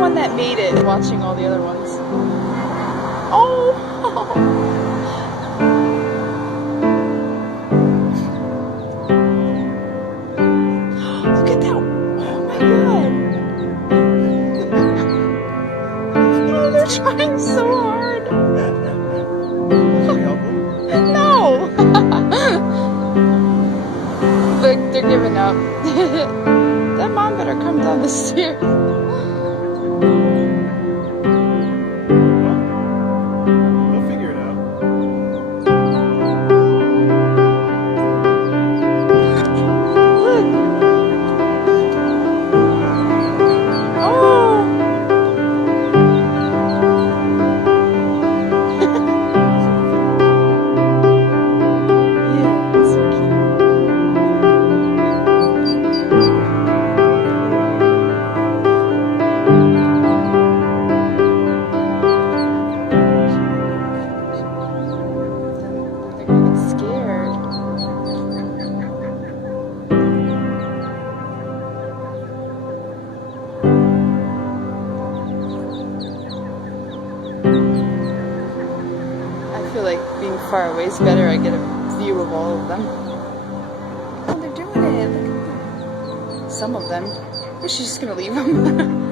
one that made it, watching all the other ones. Oh! Look at that! Oh my god! Oh, they're trying so hard! No! Look, they're giving up. That mom better come down the stairs. They'll figure it out. Look. Oh. Yeah, that's so cute. They're gonna get scared. I feel like being far away is better. I get a view of all of them. Oh, they're doing it. Look at them. Some of them. Or she's just gonna leave them.